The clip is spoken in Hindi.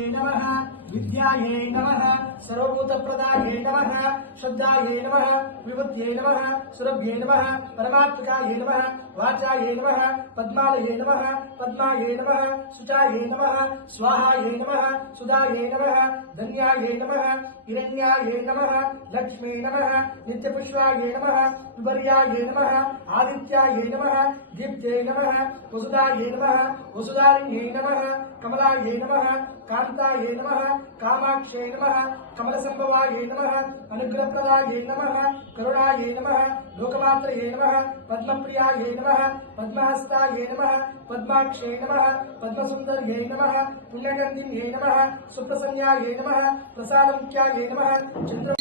नमः विद्याये नमः सर्वभूतप्रदाये नमः श्रद्धाये नमः विभूत्यै नमः सुरभ्ये नमः परमात्मकाये नमः वाचाये नमः पद्मालये नमः पद्माये नमः सुचाये नमः स्वाहाये नमः सुधाये नमः धन्याये नमः हिरण्याये नमः लक्ष्मी नमः नित्यपुष्पाये नमः विपर्याये नमः आदित्याये नमः दीप्त्यै नमः वसुधाये नमः वसुधारिण्यै नमः कमलाये नमः कांताये नमः कामाक्षे नमः कमलसंभवाये नमः अनुग्रहप्रदाये नमः करुणाये नमः लोकमात्रये नमः पद्मप्रियाये नमः पद्महस्ताये नमः पद्माक्षे नमः पद्मसुंदर्ये नमः पुण्यगंधिन्ये नमः सुप्रसन्याये नमः प्रसादमुख्याये नमः चंद्र